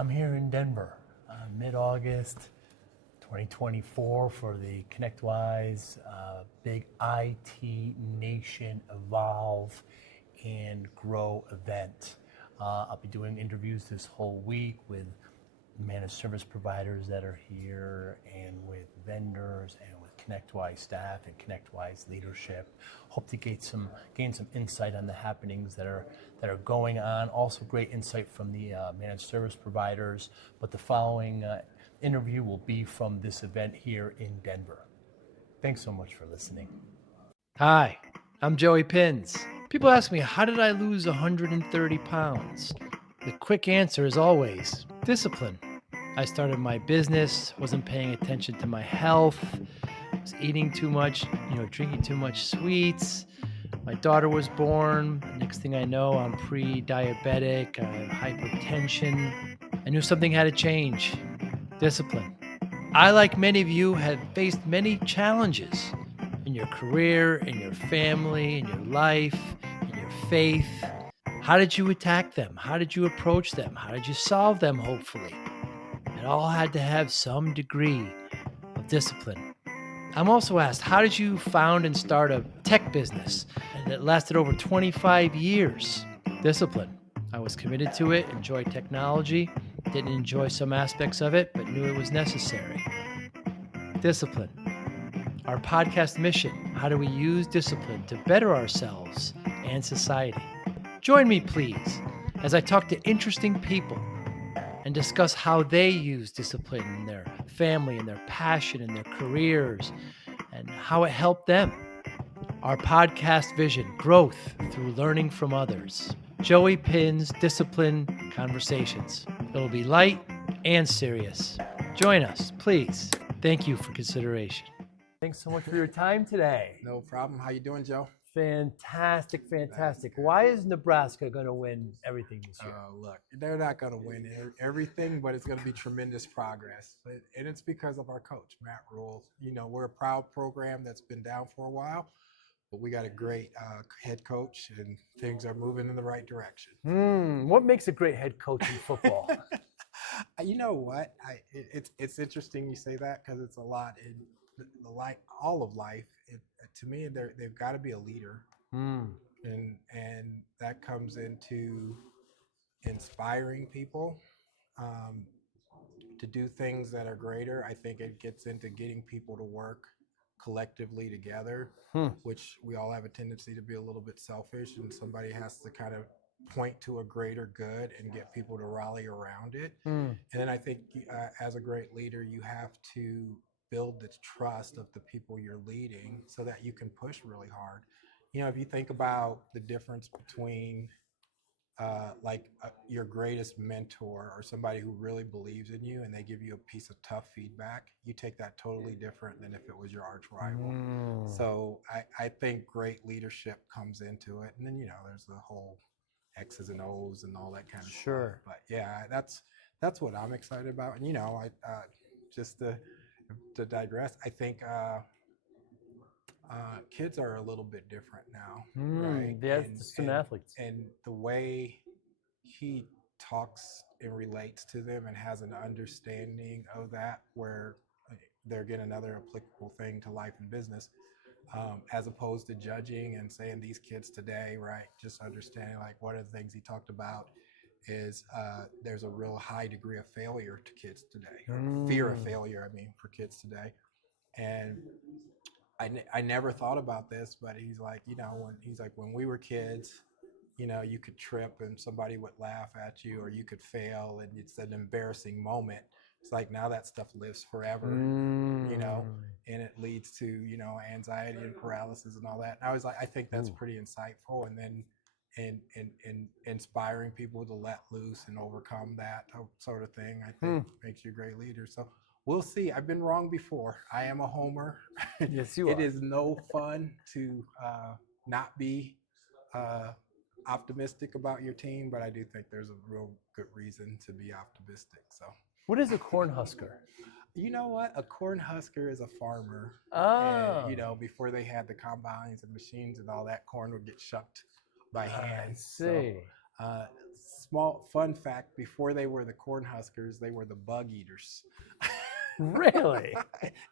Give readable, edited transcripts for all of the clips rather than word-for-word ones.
I'm here in Denver, mid-August 2024 for the ConnectWise Big IT Nation Evolve and Grow event. I'll be doing interviews this whole week with managed service providers that are here and with vendors and with ConnectWise staff and ConnectWise leadership. Hope to gain some insight on the happenings that are going on. Also great insight from the managed service providers. But the following interview will be from this event here in Denver. Thanks so much for listening. Hi, I'm Joey Pins. People ask me, how did I lose 130 pounds? The quick answer is always discipline. I started my business, wasn't paying attention to my health, was eating too much, drinking too much sweets. My daughter was born. Next thing I know, I'm pre-diabetic, I have hypertension. I knew something had to change. Discipline. I, like many of you, have faced many challenges in your career, in your family, in your life, in your faith. How did you attack them? How did you approach them? How did you solve them, hopefully? It all had to have some degree of discipline. I'm also asked, how did you found and start a tech business that lasted over 25 years? Discipline. I was committed to it, enjoyed technology, didn't enjoy some aspects of it, but knew it was necessary. Discipline. Our podcast mission, how do we use discipline to better ourselves and society? Join me, please, as I talk to interesting people and discuss how they use discipline in their family and their passion and their careers and how it helped them. Our podcast vision, growth through learning from others. Joey Pins Discipline Conversations. It'll be light and serious. Join us, please. Thank you for consideration. Thanks so much for your time today. No problem. How you doing, Joe? Fantastic. Why is Nebraska going to win everything this year? Look, they're not going to win everything, but it's going to be tremendous progress. And it's because of our coach, Matt Rule. We're a proud program that's been down for a while, but we got a great head coach, and things are moving in the right direction. What makes a great head coach in football? You know what? It's interesting you say that, because it's a lot in all of life. To me, they've got to be a leader, and that comes into inspiring people to do things that are greater. I think it gets into getting people to work collectively together, which we all have a tendency to be a little bit selfish, and somebody has to kind of point to a greater good and get people to rally around it. And then I think as a great leader, you have to build the trust of the people you're leading so that you can push really hard. If you think about the difference between your greatest mentor or somebody who really believes in you and they give you a piece of tough feedback, you take that totally different than if it was your arch rival. So I think great leadership comes into it. And then, there's the whole X's and O's and all that kind of stuff. But yeah, that's what I'm excited about. And, just to digress, I think kids are a little bit different now, right? Yeah, student athletes. And the way he talks and relates to them and has an understanding of that, where they're getting another applicable thing to life and business, as opposed to judging and saying these kids today, right? Just understanding, like, one of the things he talked about is there's a real high degree of failure to kids today, or fear of failure, for kids today. And I never thought about this, but he's like, when we were kids, you could trip and somebody would laugh at you, or you could fail and it's an embarrassing moment. It's like, now that stuff lives forever, and it leads to, anxiety and paralysis and all that. And I was like, I think that's pretty insightful. And then and inspiring people to let loose and overcome that sort of thing, I think makes you a great leader. So we'll see. I've been wrong before. I am a homer. Yes, you are. It is no fun to not be optimistic about your team, but I do think there's a real good reason to be optimistic. So, what is a Cornhusker? You know what? A Cornhusker is a farmer. Oh. And, before they had the combines and machines and all that, corn would get shucked by hand. I see. Uh, Small fun fact: before they were the Cornhuskers, they were the Bug Eaters. Really?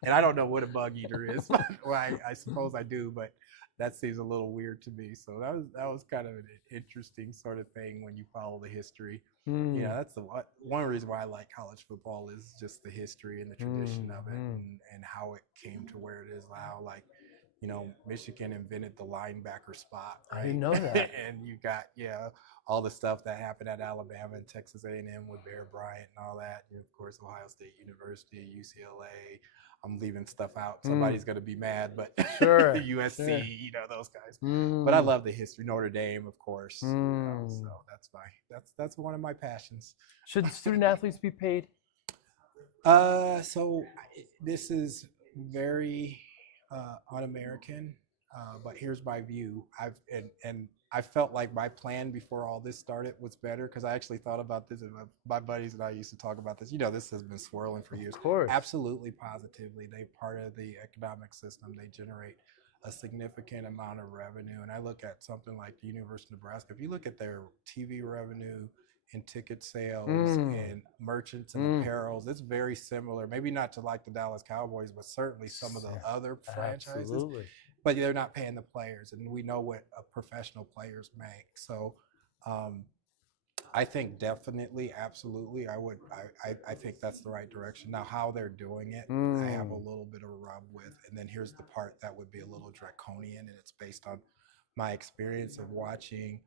And I don't know what a bug eater is. But, well, I suppose I do, but that seems a little weird to me. So that was kind of an interesting sort of thing when you follow the history. You know, that's the one reason why I like college football is just the history and the tradition of it, and how it came to where it is now. Like, you know, Michigan invented the linebacker spot, right? I didn't know that. And you got all the stuff that happened at Alabama and Texas A&M with Bear Bryant and all that. And of course, Ohio State University, UCLA. I'm leaving stuff out. Somebody's going to be mad, but Sure, USC, sure. you know, those guys. But I love the history. Notre Dame, of course. You know, so that's one of my passions. Should student athletes be paid? This is very un-American, but here's my view. I felt like my plan before all this started was better because I actually thought about this, and my buddies and I used to talk about this. You know, this has been swirling for years. Of course. Absolutely, positively, they part of the economic system. They generate a significant amount of revenue, and I look at something like the University of Nebraska. If you look at their TV revenue and ticket sales and merchants and apparels, it's very similar. Maybe not to like the Dallas Cowboys, but certainly some of the other franchises. Absolutely. But they're not paying the players, and we know what professional players make. So I think definitely, absolutely, I think that's the right direction. Now, how they're doing it, I have a little bit of a rub with. And then here's the part that would be a little draconian, and it's based on my experience of watching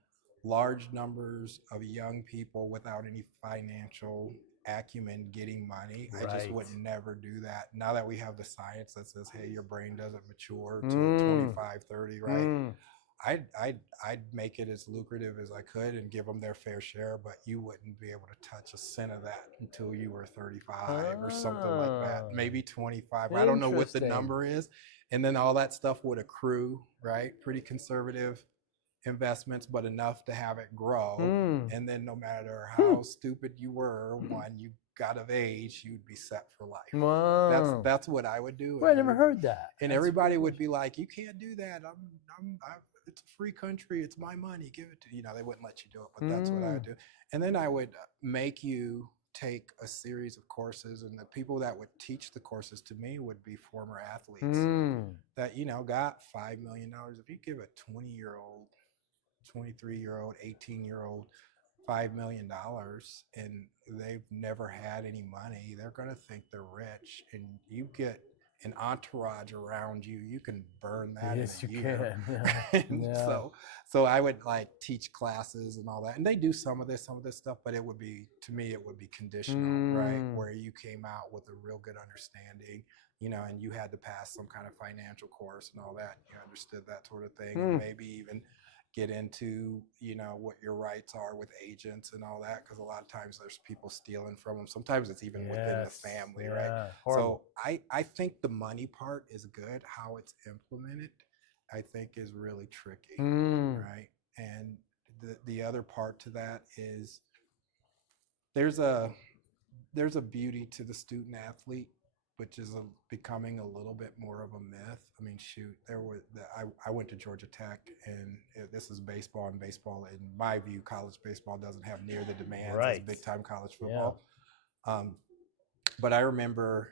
large numbers of young people without any financial acumen getting money. I just Right. would never do that. Now that we have the science that says, hey, your brain doesn't mature till 25, 30, right? I'd make it as lucrative as I could and give them their fair share, but you wouldn't be able to touch a cent of that until you were 35 or something like that, maybe 25. I don't know what the Interesting. number is. And then all that stuff would accrue, right? Pretty conservative investments, but enough to have it grow. And then no matter how stupid you were when you got of age, you'd be set for life. Wow. That's what I would do. Well, I never heard that. And That's everybody pretty would be like, "You can't do that. It's a free country. It's my money. Give it to you." Know, they wouldn't let you do it, but that's what I would do. And then I would make you take a series of courses, and the people that would teach the courses to me would be former athletes that got $5 million. If you give a 20-year-old, 23-year-old, 18-year-old $5 million and they've never had any money, they're going to think they're rich. And you get an entourage around you, you can burn that Yes, in a you year. can. And Yeah. so I would like teach classes and all that. And they do some of this stuff, but it would be, to me, it would be conditional, right? Where you came out with a real good understanding, and you had to pass some kind of financial course and all that. You understood that sort of thing. And maybe even get into what your rights are with agents and all that, because a lot of times there's people stealing from them. Sometimes it's even within the family, right? Yeah. Horrible. So I think the money part is good. How it's implemented, I think, is really tricky, right? And the other part to that is there's a beauty to the student athlete, which is becoming a little bit more of a myth. I mean, shoot, I went to Georgia Tech, and this is baseball, and baseball, in my view, college baseball doesn't have near the demands as big time college football. Yeah. But I remember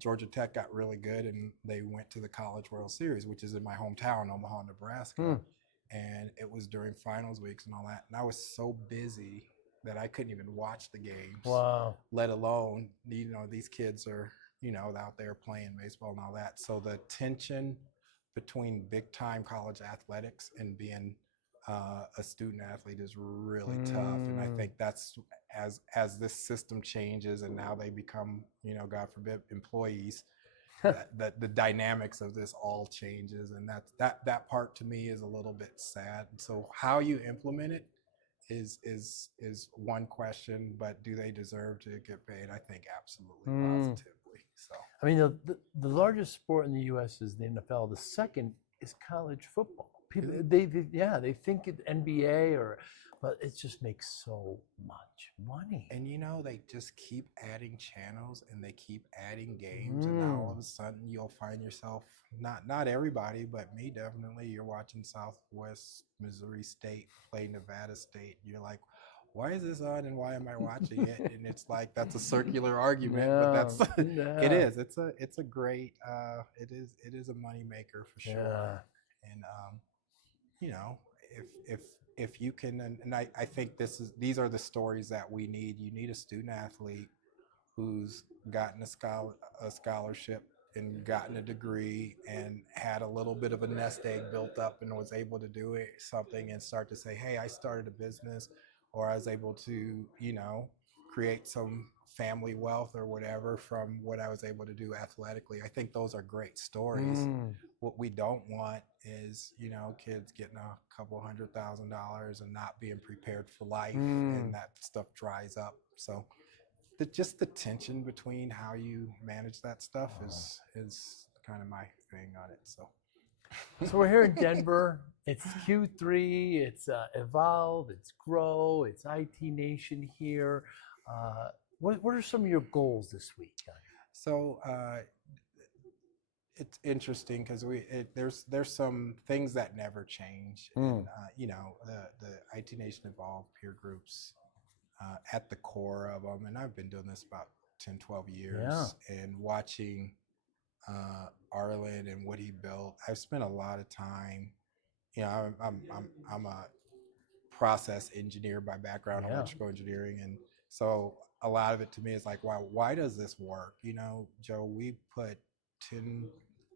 Georgia Tech got really good, and they went to the College World Series, which is in my hometown, Omaha, Nebraska. And it was during finals weeks and all that. And I was so busy that I couldn't even watch the games. Wow. Let alone, these kids are, out there playing baseball and all that. So the tension between big time college athletics and being a student athlete is really tough. And I think that's as this system changes and now they become, God forbid, employees, that the dynamics of this all changes. And that part to me is a little bit sad. And so how you implement it is one question, but do they deserve to get paid? I think absolutely, positively. So I mean, the largest sport in the U.S. is the NFL. The second is college football. People, they think it NBA or but it just makes so much money. And they just keep adding channels and they keep adding games, and now all of a sudden you'll find yourself, not everybody, but me definitely, you're watching Southwest Missouri State play Nevada State. You're like, why is this on and why am I watching it? And it's like, that's a circular argument, but that's it is. It's a great it is a money maker for sure. Yeah. And if you can, and I think these are the stories that we need. You need a student athlete who's gotten a scholarship and gotten a degree and had a little bit of a nest egg built up and was able to do something and start to say, hey, I started a business, or I was able to, create some family wealth or whatever from what I was able to do athletically. I think those are great stories. What we don't want is, kids getting a couple $100,000 and not being prepared for life, and that stuff dries up. So just the tension between how you manage that stuff is kind of my thing on it. So we're here in Denver. It's Q3. It's Evolve. It's Grow. It's IT Nation here. What are some of your goals this week? So it's interesting because there's some things that never change. And, the IT Nation Evolve peer groups at the core of them, and I've been doing this about 10, 12 years, and watching Arlen and what he built. I've spent a lot of time. I'm a process engineer by background, electrical engineering, and so a lot of it to me is like, wow, why does this work? Joe, we put 10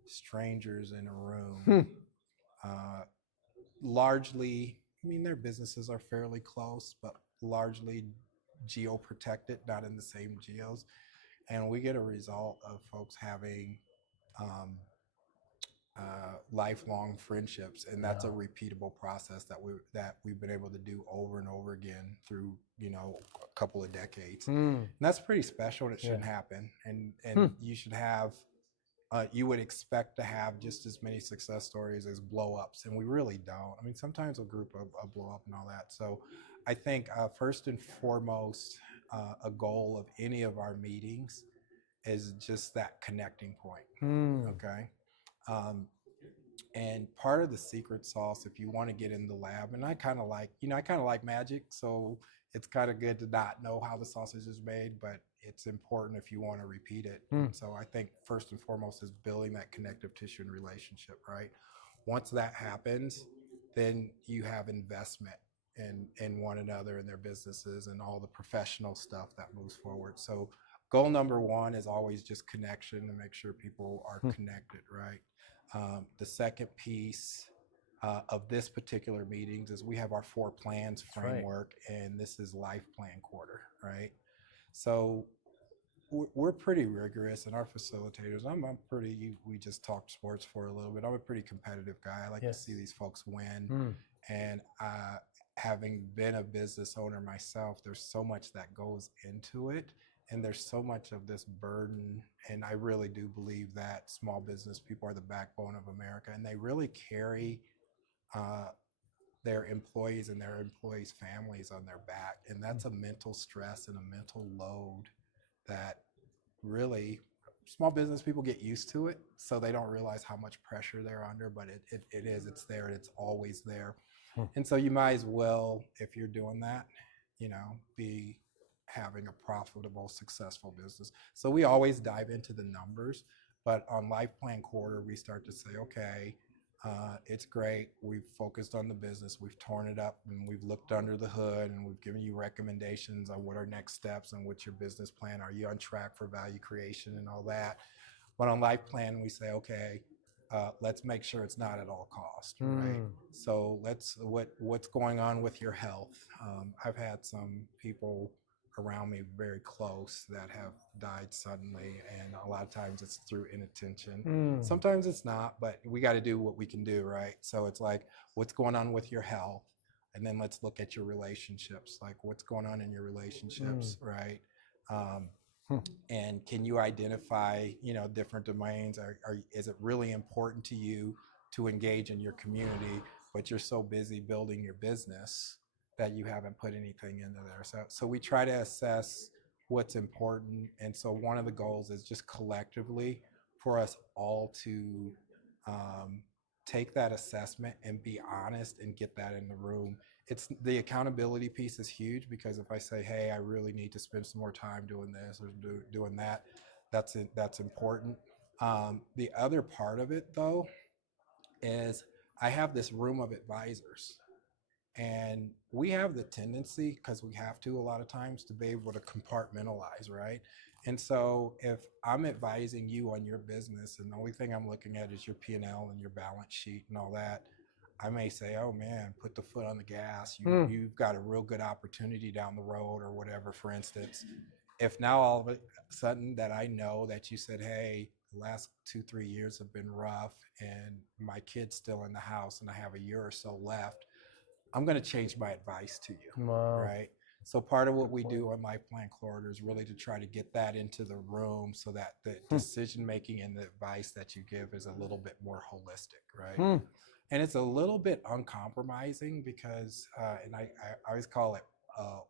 strangers in a room, largely, their businesses are fairly close, but largely geo protected, not in the same geos, and we get a result of folks having lifelong friendships, and that's a repeatable process that we've been able to do over and over again through a couple of decades. And that's pretty special, and it shouldn't happen. And you should have you would expect to have just as many success stories as blow ups, and we really don't. Sometimes a group of blow up and all that. So I think first and foremost, a goal of any of our meetings is just that connecting point. Okay. And part of the secret sauce, if you want to get in the lab, and I kind of like magic, so it's kind of good to not know how the sausage is made, but it's important if you want to repeat it. So I think first and foremost is building that connective tissue and relationship, right? Once that happens, then you have investment in one another and their businesses and all the professional stuff that moves forward. So goal number one is always just connection, and make sure people are connected, right? The second piece of this particular meetings is we have our 4 plans framework, and this is life plan quarter, right? So we're pretty rigorous, and our facilitators, we just talked sports for a little bit. I'm a pretty competitive guy. I like to see these folks win. And having been a business owner myself, there's so much that goes into it. And there's so much of this burden, and I really do believe that small business people are the backbone of America, and they really carry their employees and their employees' families on their back, and that's a mental stress and a mental load that really small business people get used to it, so they don't realize how much pressure they're under, but it's there, and it's always there. And so you might as well, if you're doing that, be having a profitable, successful business. So we always dive into the numbers, but on Life Plan Quarter, we start to say, okay, it's great. We've focused on the business. We've torn it up, and we've looked under the hood, and we've given you recommendations on what are next steps and what's your business plan. Are you on track for value creation and all that? But on Life Plan, we say, okay, let's make sure it's not at all cost, right? So what's going on with your health? I've had some people around me very close that have died suddenly, and a lot of times it's through inattention. Sometimes it's not, but we got to do what we can do, right? So it's like, what's going on with your health? And then let's look at your relationships, like what's going on in your relationships, right? And can you identify, different domains? Is it really important to you to engage in your community, but you're so busy building your business that you haven't put anything into there. So we try to assess what's important. And so one of the goals is just collectively for us all to um, take that assessment and be honest and get that in the room. It's the accountability piece is huge, because if I say, hey, I really need to spend some more time doing this or doing that, that's important. The other part of it though is I have this room of advisors, and we have the tendency, because we have to a lot of times, to be able to compartmentalize, right? And so if I'm advising you on your business and the only thing I'm looking at is your P&L and your balance sheet and all that, I may say, oh man, put the foot on the gas. You've got a real good opportunity down the road or whatever, for instance. If now all of a sudden that I know that you said, hey, the last 2-3 years have been rough and my kid's still in the house and I have a year or so left, I'm going to change my advice to you, Wow. right? So part of what we do on Life Plan Corridor is really to try to get that into the room so that the decision making and the advice that you give is a little bit more holistic, right? And it's a little bit uncompromising because, and I always call it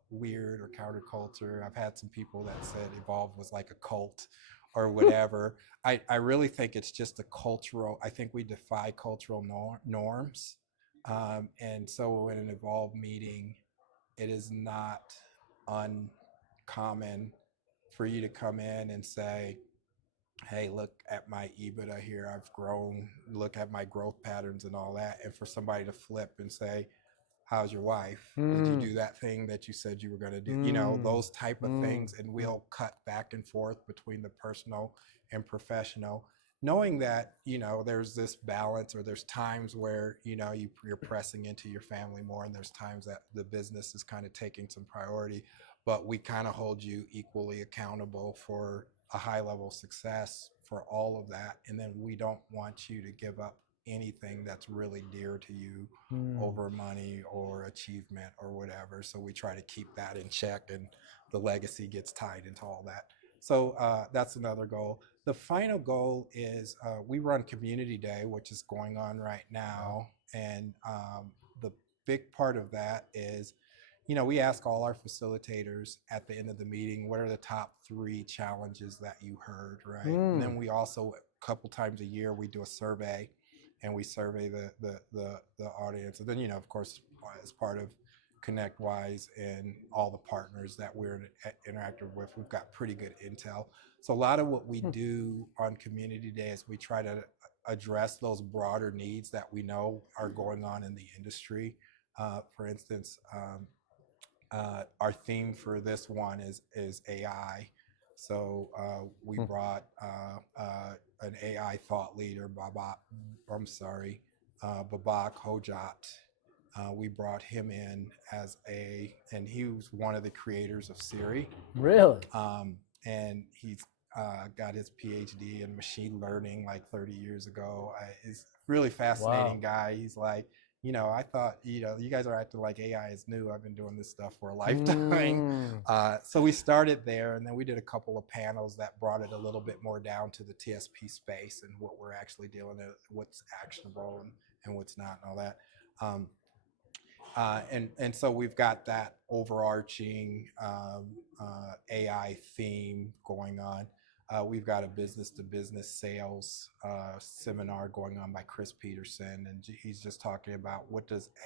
weird or counterculture. I've had some people that said Evolve was like a cult or whatever. I really think it's just a cultural, I think we defy cultural norms. And so in an Evolve meeting, it is not uncommon for you to come in and say, hey, look at my EBITDA here. I've grown. Look at my growth patterns and all that. And for somebody to flip and say, how's your wife? Did you do that thing that you said you were going to do? You know, those type of things. And we'll cut back and forth between the personal and professional, knowing that, you know, there's this balance, or there's times where, you know, you're pressing into your family more, and there's times that the business is kind of taking some priority, but we kind of hold you equally accountable for a high level of success for all of that. And then we don't want you to give up anything that's really dear to you over money or achievement or whatever. So we try to keep that in check, and the legacy gets tied into all that. So that's another goal. The final goal is we run Community Day, which is going on right now. And the big part of that is, you know, we ask all our facilitators at the end of the meeting, what are the top 3 challenges that you heard, right? And then we also, a couple times a year, we do a survey, and we survey the audience. And then, you know, of course, as part of ConnectWise and all the partners that we're interactive with, we've got pretty good intel. So a lot of what we do on Community Day is we try to address those broader needs that we know are going on in the industry. For instance, our theme for this one is AI. So we brought an AI thought leader, Babak Hojat. We brought him in and he was one of the creators of Siri. Really? And he's got his PhD in machine learning like 30 years ago. He's a really fascinating guy. He's like, you know, I thought, you know, you guys are acting like AI is new. I've been doing this stuff for a lifetime. So we started there, and then we did a couple of panels that brought it a little bit more down to the TSP space and what we're actually dealing with, what's actionable and what's not, and all that. And so we've got that overarching AI theme going on. We've got a business-to-business sales seminar going on by Chris Peterson, and he's just talking about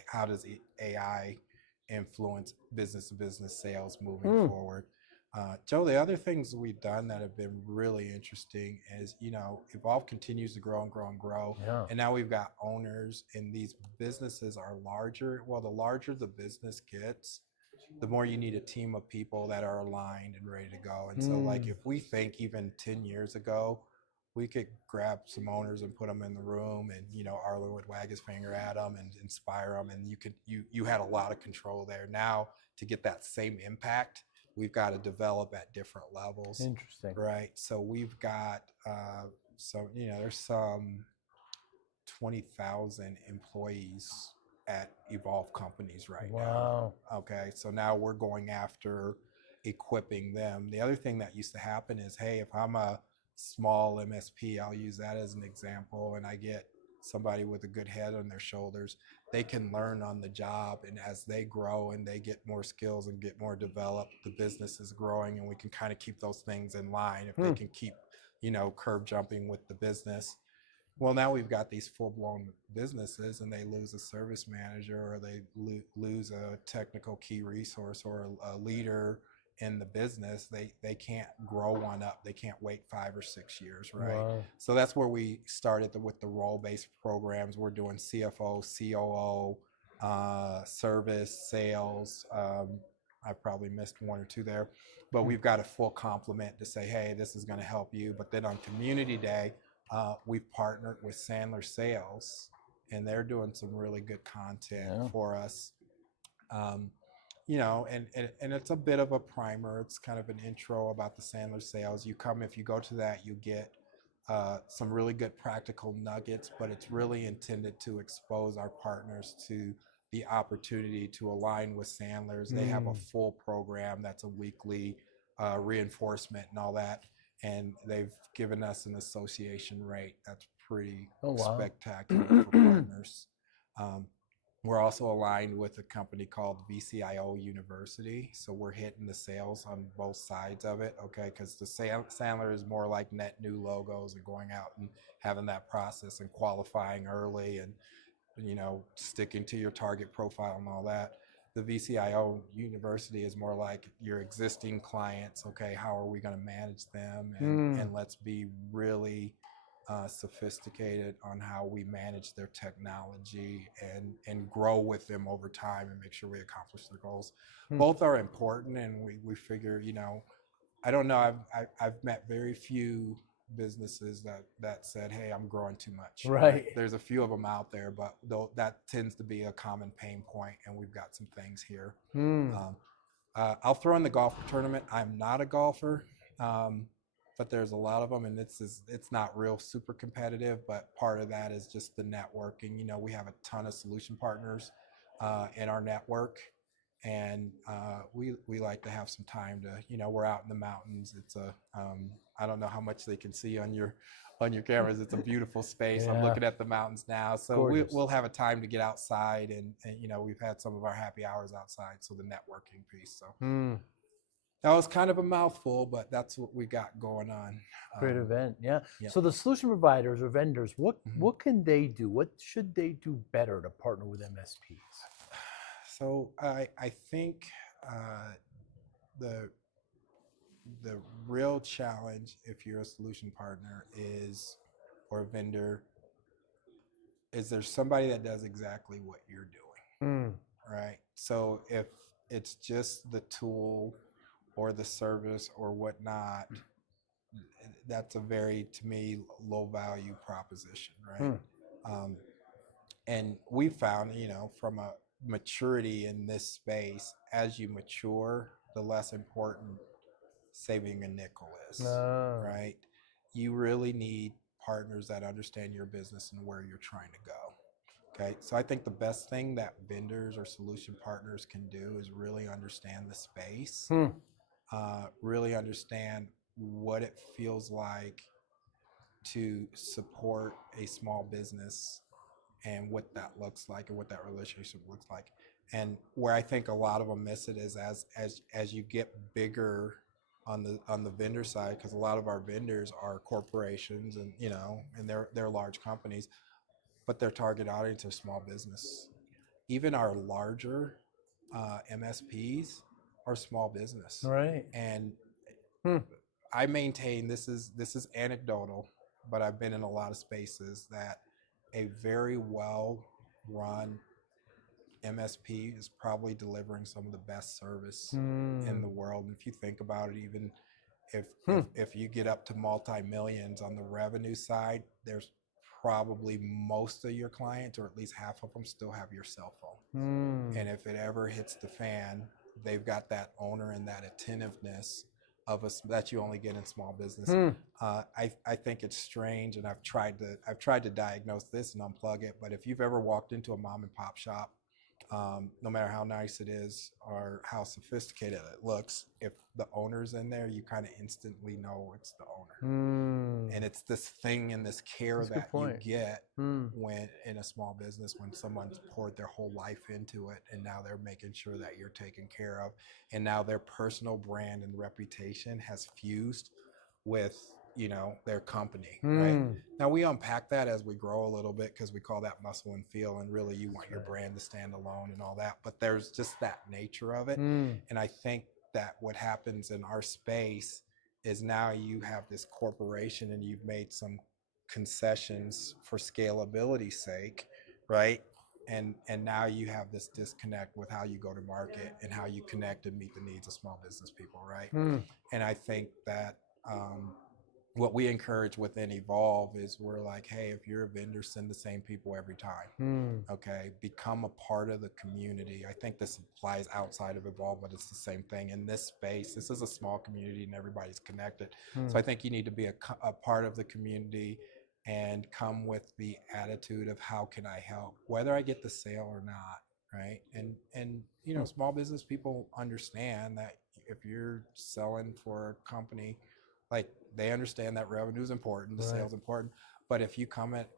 how does AI influence business-to-business sales moving forward. Joe, the other things we've done that have been really interesting is, you know, Evolve continues to grow and grow and grow. Yeah. And now we've got owners, and these businesses are larger. Well, the larger the business gets, the more you need a team of people that are aligned and ready to go. And so, like, if we think even 10 years ago, we could grab some owners and put them in the room, and, you know, Arlo would wag his finger at them and inspire them, and you had a lot of control there. Now, to get that same impact, we've got to develop at different levels. Interesting. Right. So we've got you know, there's some 20,000 employees at Evolve companies right now. Okay. So now we're going after equipping them. The other thing that used to happen is, hey, if I'm a small MSP, I'll use that as an example, and I get somebody with a good head on their shoulders, they can learn on the job. And as they grow and they get more skills and get more developed, the business is growing, and we can kind of keep those things in line if they can keep, curb jumping with the business. Well, now we've got these full-blown businesses, and they lose a service manager, or they lose a technical key resource, or a leader in the business. They can't grow one up. They can't wait 5 or 6 years, right? Wow. So that's where we started with the role-based programs. We're doing CFO, COO, service, sales. I probably missed 1 or 2 there, but we've got a full complement to say, hey, this is going to help you. But then on Community Day, we've partnered with Sandler Sales, and they're doing some really good content for us. And it's a bit of a primer. It's kind of an intro about the Sandler Sales. If you go to that, you get some really good practical nuggets, but it's really intended to expose our partners to the opportunity to align with Sandler's. They have a full program that's a weekly reinforcement and all that. And they've given us an association rate that's pretty spectacular for partners. We're also aligned with a company called VCIO University. So we're hitting the sales on both sides of it, okay? Because the Sandler is more like net new logos and going out and having that process and qualifying early and, sticking to your target profile and all that. The VCIO University is more like your existing clients. Okay, how are we going to manage them? And let's be really sophisticated on how we manage their technology and grow with them over time and make sure we accomplish their goals. Both are important, and we figure, I don't know, I've met very few businesses that said, hey, I'm growing too much. Right. There's a few of them out there, but that tends to be a common pain point, and we've got some things here. I'll throw in the golf tournament. I'm not a golfer, but there's a lot of them, and it's not real super competitive, but part of that is just the networking. We have a ton of solution partners in our network, and we like to have some time to, we're out in the mountains. It's I don't know how much they can see on your cameras. It's a beautiful space. I'm looking at the mountains now, so we'll have a time to get outside, and we've had some of our happy hours outside. So the networking piece. So that was kind of a mouthful, but that's what we got going on. Great event. Yeah. Yeah. So the solution providers or vendors, what can they do? What should they do better to partner with MSPs? So I think the real challenge, if you're a solution partner or a vendor, is there's somebody that does exactly what you're doing, right? So if it's just the tool or the service or whatnot, that's a very, to me, low value proposition, right? And we found, from a maturity in this space, as you mature, the less important saving a nickel is, right? You really need partners that understand your business and where you're trying to go. Okay, so I think the best thing that vendors or solution partners can do is really understand the space, really understand what it feels like to support a small business and what that looks like and what that relationship looks like. And where I think a lot of them miss it is as you get bigger on the vendor side, because a lot of our vendors are corporations and and they're large companies, but their target audience are small business. Even our larger MSPs are small business, Right. and I maintain, this is anecdotal, but I've been in a lot of spaces that a very well run MSP is probably delivering some of the best service in the world. And if you think about it, even if you get up to multi-millions on the revenue side, there's probably most of your clients, or at least half of them, still have your cell phone. And if it ever hits the fan, they've got that owner and that attentiveness that you only get in small business. I think it's strange, and I've tried to diagnose this and unplug it. But if you've ever walked into a mom and pop shop no matter how nice it is or how sophisticated it looks, if the owner's in there, you kind of instantly know it's the owner. And it's this thing and this care That's a good that you point. get when in a small business, when someone's poured their whole life into it, and now they're making sure that you're taken care of, and now their personal brand and reputation has fused with their company, right? Now we unpack that as we grow a little bit because we call that muscle and feel, and really you want your brand to stand alone and all that, but there's just that nature of it. And I think that what happens in our space is now you have this corporation and you've made some concessions for scalability's sake, right? And now you have this disconnect with how you go to market and how you connect and meet the needs of small business people, right? And I think that what we encourage within Evolve is we're like, hey, if you're a vendor, send the same people every time. Okay, become a part of the community. I think this applies outside of Evolve, but it's the same thing in this space. This is a small community and everybody's connected. So I think you need to be a part of the community and come with the attitude of how can I help, whether I get the sale or not, right? And small business people understand that if you're selling for a company, like they understand that revenue is important, the sales important. But if you come at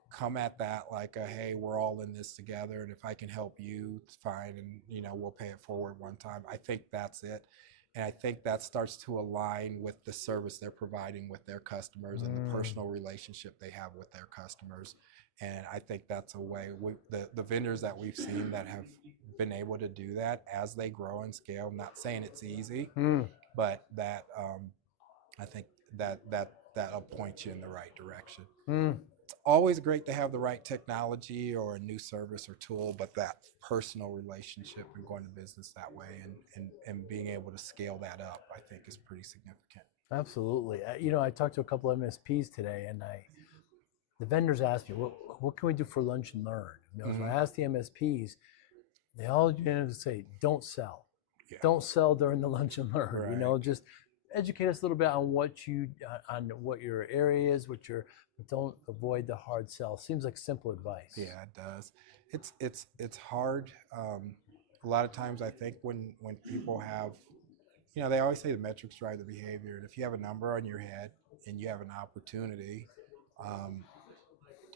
that like hey, we're all in this together, and if I can help you, it's fine, and we'll pay it forward one time. I think that's it. And I think that starts to align with the service they're providing with their customers and the personal relationship they have with their customers. And I think that's a way the vendors that we've seen that have been able to do that as they grow and scale. I'm not saying it's easy, but that I think that'll point you in the right direction. It's always great to have the right technology or a new service or tool, but that personal relationship and going to business that way and being able to scale that up, I think, is pretty significant. Absolutely. I talked to a couple of MSPs today, and the vendors asked me, what can we do for lunch and learn? So I asked the MSPs, they all to say, don't sell. Yeah. Don't sell during the lunch and learn. Right. Just educate us a little bit on what your area is, don't avoid the hard sell. Seems like simple advice. Yeah, it does. It's hard. A lot of times I think when people have, they always say the metrics drive the behavior. And if you have a number on your head and you have an opportunity,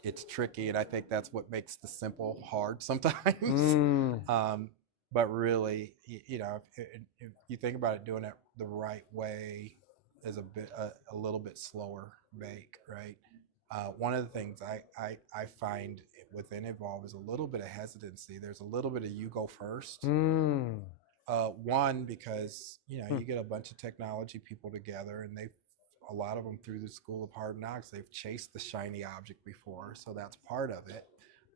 it's tricky. And I think that's what makes the simple hard sometimes. But really, if you think about it, doing it the right way is a little bit slower bake, right? One of the things I find within Evolve is a little bit of hesitancy. There's a little bit of you go first. One, because you get a bunch of technology people together, and a lot of them through the School of Hard Knocks, they've chased the shiny object before, so that's part of it.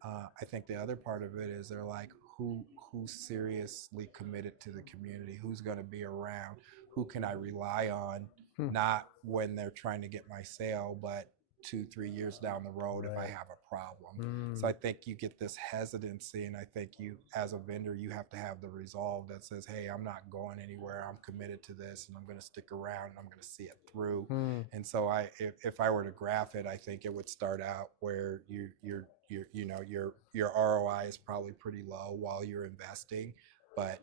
I think the other part of it is they're like, who's seriously committed to the community, who's going to be around, who can I rely on, not when they're trying to get my sale, but 2-3 years down the road if I have a problem. So I think you get this hesitancy, and I think you, as a vendor, you have to have the resolve that says, hey, I'm not going anywhere, I'm committed to this, and I'm going to stick around, and I'm going to see it through. And so if I were to graph it, I think it would start out where your ROI is probably pretty low while you're investing, but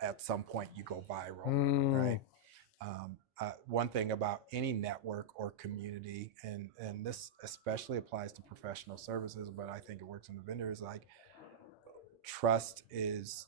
at some point you go viral, right? One thing about any network or community, and this especially applies to professional services, but I think it works in the vendor, is like trust is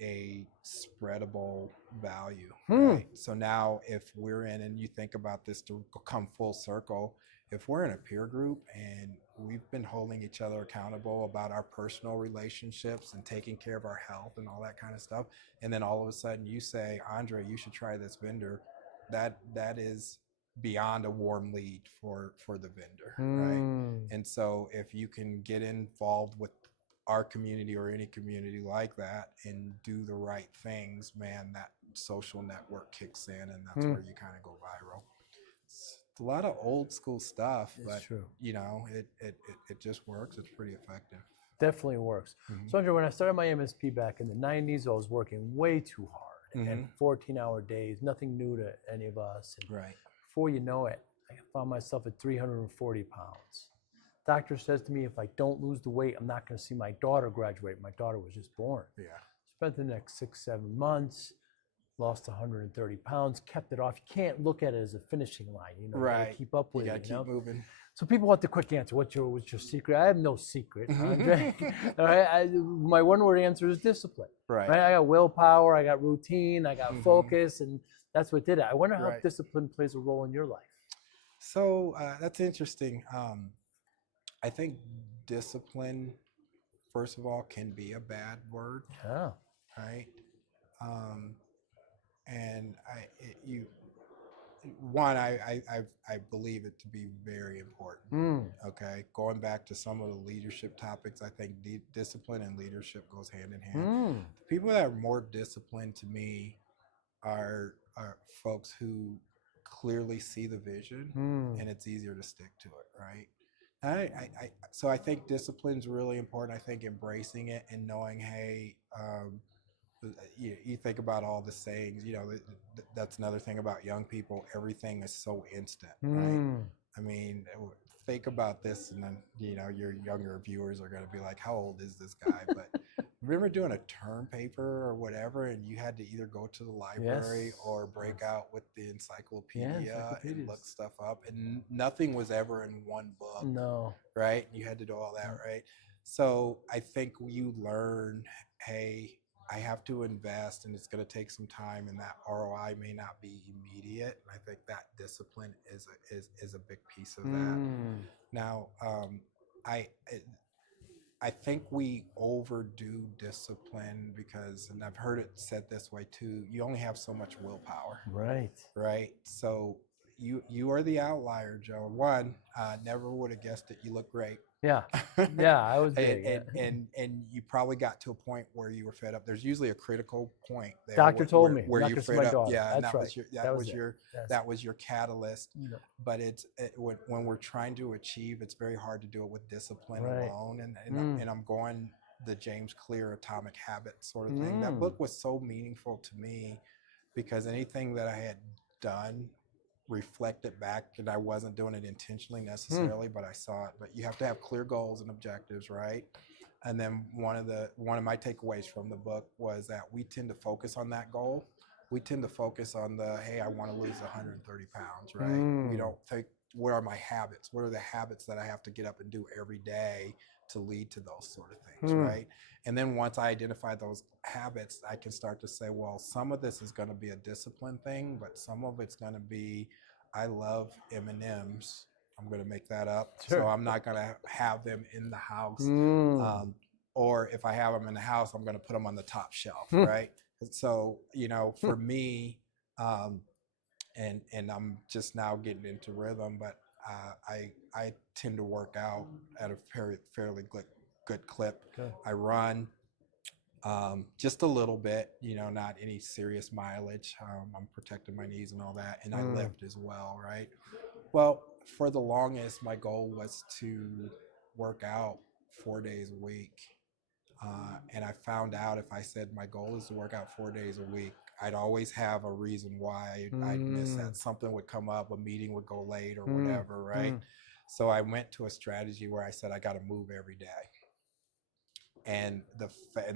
a spreadable value, right? So now if we're in, and you think about this to come full circle, if we're in a peer group and we've been holding each other accountable about our personal relationships and taking care of our health and all that kind of stuff, and then all of a sudden you say, Andre, you should try this vendor, that is beyond a warm lead for the vendor, right? And so if you can get involved with our community or any community like that and do the right things, man, that social network kicks in, and that's where you kind of go viral. It's a lot of old school stuff, but true. It just works. It's pretty effective. Definitely works. So Andre, when I started my MSP back in the 90s, I was working way too hard and 14-hour days, nothing new to any of us. And right. before you know it, I found myself at 340 pounds. Doctor says to me, if I don't lose the weight, I'm not going to see my daughter graduate. My daughter was just born. Yeah. Spent the next 6-7 months, lost 130 pounds, kept it off. You can't look at it as a finishing line. You know, you gotta Right. keep up You with gotta it. keep You know? moving. So people want the quick answer. What's your secret? I have no secret, Andre. All right, my one-word answer is discipline. Right. Right? I got willpower, I got routine, I got Mhm. focus, and that's what did it. I wonder how Right. discipline plays a role in your life. So that's interesting. I think discipline, first of all, can be a bad word, Yeah. right? Um, and I believe it to be very important. Mm. Okay, going back to some of the leadership topics, I think discipline and leadership goes hand in hand. Mm. The people that are more disciplined to me are folks who clearly see the vision, Mm. and it's easier to stick to it, right? So I think discipline's really important. I think embracing it and knowing, hey, you think about all the sayings, that's another thing about young people. Everything is so instant, right? Mm. I mean, think about this, and then your younger viewers are going to be like, "How old is this guy?" But remember doing a term paper or whatever, and you had to either go to the library Yes. or break out with the encyclopedia and look encyclopedias. stuff up, and nothing was ever in one book, No. right? You had to do all that, right? So I think you learn, hey, I have to invest, and it's going to take some time, and that ROI may not be immediate. And I think that discipline is a big piece of that. Mm. Now, I think we overdo discipline because, and I've heard it said this way too, you only have so much willpower, Right. right? So you are the outlier, Joe. One, never would have guessed it. You look great. Yeah. Yeah, I was big. and you probably got to a point where you were fed up. There's usually a critical point there. Doctor told me, where not you're just fed my up. daughter. Yeah, and That's that right. was your That was that Yes. was your catalyst. Yeah. But when we're trying to achieve, it's very hard to do it with discipline Right. alone. Mm. And I'm going the James Clear Atomic Habits sort of thing. That Mm. book was so meaningful to me because anything that I had done reflected back, and I wasn't doing it intentionally necessarily, but I saw it. But you have to have clear goals and objectives, right? And then one of my takeaways from the book was that we tend to focus on that goal. We tend to focus on the, hey, I want to lose 130 pounds, right? Mm. We don't think, what are my habits? What are the habits that I have to get up and do every day to lead to those sort of things, right? And then once I identify those habits, I can start to say, well, some of this is going to be a discipline thing, but some of it's going to be, I love M&Ms. I'm going to make that up. Sure. So I'm not going to have them in the house. Mm. Or if I have them in the house, I'm going to put them on the top shelf, right? So, for me, and I'm just now getting into rhythm, but I tend to work out at a fairly good clip. Okay. I run just a little bit, not any serious mileage. I'm protecting my knees and all that, and I lift as well, right? Well, for the longest, my goal was to work out 4 days a week. And I found out if I said my goal is to work out 4 days a week, I'd always have a reason why I'd miss that. Something would come up, a meeting would go late or whatever, right? So I went to a strategy where I said I got to move every day. And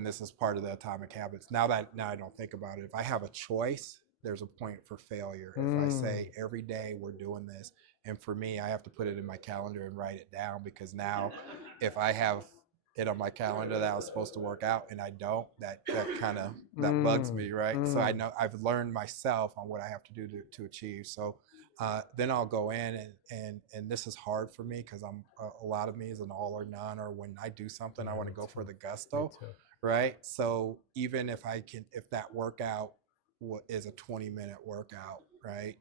this is part of the Atomic Habits. Now I don't think about it. If I have a choice, there's a point for failure. If I say every day we're doing this, and for me, I have to put it in my calendar and write it down, because now if I have it on my calendar that I was supposed to work out and I don't, that kind of bugs me, right? So I know I've learned myself on what I have to do to achieve. So then I'll go in and this is hard for me because a lot of me is an all or none, or when I do something, I want to go for the gusto, right? So even if that workout is a 20-minute workout, right?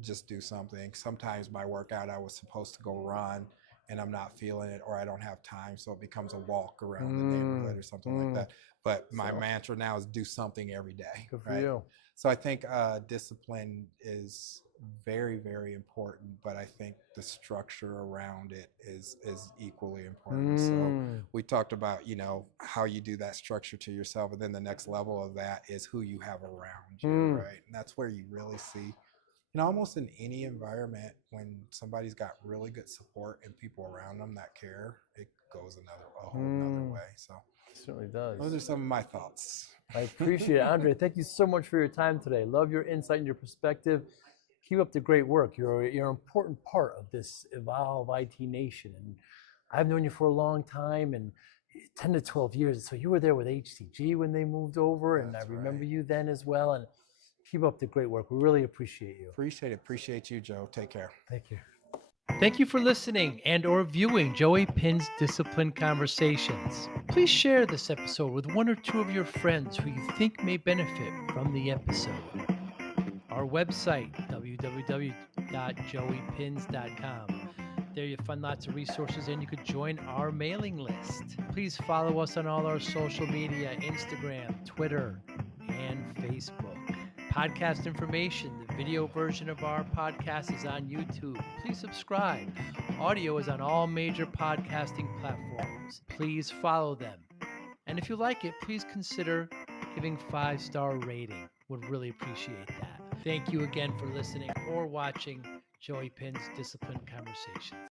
Just do something. Sometimes my workout, I was supposed to go run and I'm not feeling it, or I don't have time, so it becomes a walk around the neighborhood or something like that. But my mantra now is do something every day. Good for right? you. So I think discipline is very, very important, but I think the structure around it is equally important. So we talked about, how you do that structure to yourself, and then the next level of that is who you have around you, right? And that's where you really see almost in any environment, when somebody's got really good support and people around them that care, it goes a whole nother way. So Certainly does. those are some of my thoughts. I appreciate it. Andre, thank you so much for your time today. Love your insight and your perspective. Keep up the great work. You're an important part of this Evolve IT Nation. And I've known you for a long time, and 10 to 12 years. So you were there with HCG when they moved over, and That's I remember right. you then as well. And keep up the great work. We really appreciate you. Appreciate it. Appreciate you, Joe. Take care. Thank you. Thank you for listening and or viewing Joey Pinn's Discipline Conversations. Please share this episode with one or two of your friends who you think may benefit from the episode. Our website, www.joeypins.com. There you'll find lots of resources and you could join our mailing list. Please follow us on all our social media, Instagram, Twitter, and Facebook. Podcast information, the video version of our podcast is on YouTube. Please subscribe. Audio is on all major podcasting platforms. Please follow them. And if you like it, please consider giving 5-star rating. Would really appreciate that. Thank you again for listening or watching Joey Pinn's Discipline Conversations.